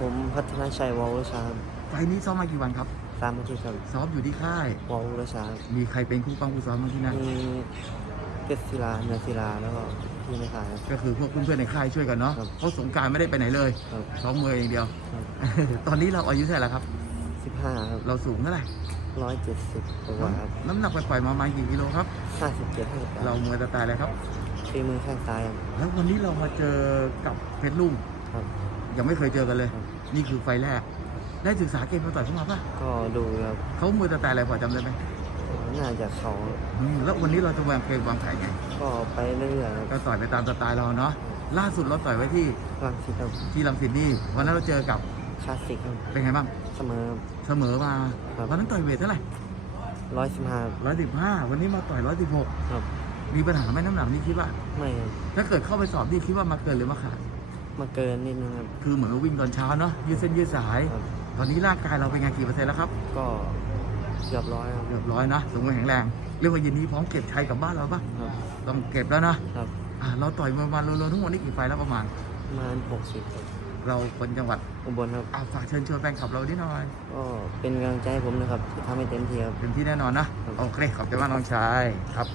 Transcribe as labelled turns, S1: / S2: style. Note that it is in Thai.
S1: ผมพัฒนาชัยวอลชาครับ
S2: ไฟล์นี้ซ้อมมากี่วันครับ
S1: ตามมาที่ครับ
S2: ซ้อมอยู่ที่ค่าย
S1: วอลชาครับ
S2: มีใครเป็นคู่ป้องคู่ซ้อมบ้างที่นั่น
S1: มีเพชรศิลาเนื้อศิลาแล้วก็พี่ในขายครับ
S2: ก็คือพวกเพื่อนๆในค่ายช่วยกันเนาะ
S1: ครับ
S2: เพราะสงกรารไม่ได้ไปไหนเลย
S1: ครับ
S2: ซ้อมมวยอย่างเดียว
S1: ครับ
S2: ตอนนี้เราอายุเท่าไหร่แล้วครับ
S1: สิบห้าครับ
S2: เราสูงเท่าไหร่
S1: ร้อยเจ็ดสิบกว่าครับ
S2: น้ำหนักปล่อยๆมาประมาณกี่กิโลครับ
S1: ห้าสิบเจ็ดห้าสิบแปด
S2: เรามวยสไตล์อะไรครับ
S1: ฝีมือข้างซ้ายครับ
S2: แล้ววันนี้เรามาเจอกับเพชรลุ่ง
S1: ครับ
S2: ยังไม่เคยเจอกันเลย
S1: ครับ
S2: นี่คือไฟล์แรก ได้ศึกษาเกมมาต่อยเข้ามาป่ะ
S1: ก็ดูครับ
S2: เขามวยสไตล์อะไรพอจำได้ไหม
S1: น่าจะเขา
S2: อืมแล้ววันนี้เราจะวางเกมวางแผนไง
S1: ก็ไปเรื่อยๆครับ
S2: ก็ต่อยไปตามสไตล์เราเนาะล่าสุดเราต่อยไว้ที่
S1: รังสิตครับ
S2: ที่ลำสินนี่วันนั้นเราเจอกับ
S1: คลาสสิกครับ
S2: เป็นไงบ้าง
S1: เสมอ
S2: เสมอมา
S1: ครับ
S2: วันนั้นต่อยเวทเท่าไหร่
S1: ร้อยสิบห้า
S2: ร้อยสิบห้าวันนี้มาต่อยร้อยสิบหก
S1: ครับ
S2: มีปัญหาไหมน้ำหนักนี่คิดว่า
S1: ไม่ครับ
S2: ถ้าเกิดเข้าไปสอบนี่คิดว่ามาเกินหรือมาขาด
S1: มาเกินนิดนึงครับ
S2: คือเหมือนว่าวิ่งตอนเช้าเนาะยืดเส้นยืดสาย
S1: ครับ
S2: ตอนนี้ร่างกายเราเป็นไงกี่เปอร์เซ็นต์แล้วครับ
S1: ก็เกือบร้อยครับ
S2: เรียบร้อยนะสมบูรณ์แข็งแรงเรียกว่าเย็นนี้พร้อมเก็บชัยกลับบ้านเราปะ
S1: ครับ
S2: ต้องเก็บแล้วนะ
S1: ครับ
S2: อ่าเราต่อยมวยมารวมๆทั้งหมดนี่กี่ไฟล์แล้วประมาณ
S1: ประมาณหกสิบครับ
S2: เราคนจังหวัด
S1: อุบลครับ
S2: อ่าฝากเชิญชวนแฟนคลับเราดิหน่อย
S1: ก็เป็นกำลังใจให้ผมนะครับจะทำให้เต็มที่ครับ
S2: เต็มที่แน่นอนนะ
S1: ครับ
S2: โอเคขอบใจมากน้องชายครับ